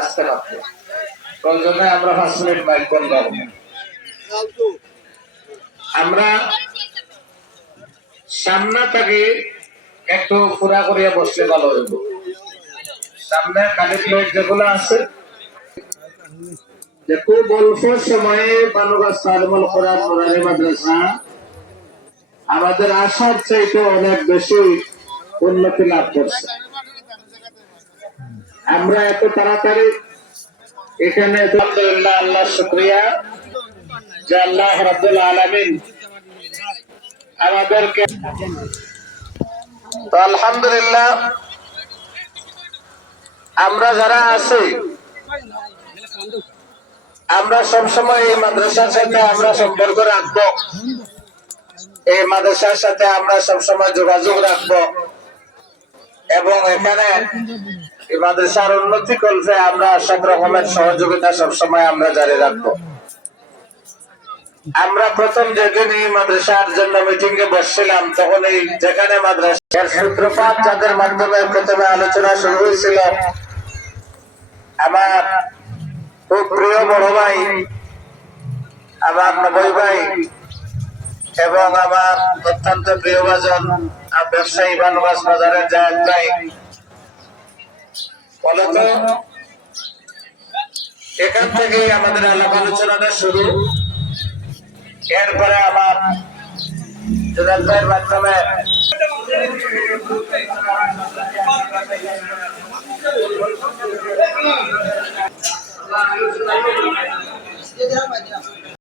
আসতে পারতো প্রয়োজনে আমরা পাঁচ মিনিট মাইক বন্ধ আমরা সামনে থেকে একটু পুরা করিয়া বসলে ভালো হইব। সামনে খালি প্লেট যেগুলো আছে যে খুব সময়ে বানুগাছ তালমল কোরআন নুরানি মাদ্রাসা, আমাদের আশার চাইতে অনেক বেশি উন্নতি লাভ করছে। আমরা এত তাড়াতাড়ি এখানে আলহামদুলিল্লাহ, আল্লাহ শুক্রিয়া। যে আল্লাহ রাব্বুল আলামিন আমাদেরকে তো আলহামদুলিল্লাহ, আমরা যারা আছি, আমরা সবসময় এই মাদ্রাসার সাথে আমরা সম্পর্ক রাখব। এই মাদ্রাসার সাথে আমরা সবসময় যোগাযোগ রাখব। এবং এখানে মাদ্রাসার উন্নতি কল্পে আমরা সব রকমের সহযোগিতা সবসময় আমরা জারি রাখব। আমরা প্রথম যেদিন এই মাদ্রাসার জন্য মিটিং এ বসছিলাম, তখন এই যেখানে মাদ্রাসার সূত্রপাত যাদের মাধ্যমে প্রথমে আলোচনা শুরু হয়েছিল, আমার খুব প্রিয় বড় ভাই, আমার নবই ভাই এবং আমার অত্যন্ত প্রিয় আর ব্যবসায়ী বানবাস বাজারের জায়গ ভাই ফলত এখান থেকেই আমাদের আলাপ আলোচনাটা শুরু। এরপরে আমার জুনাদ ভাইয়ের মাধ্যমে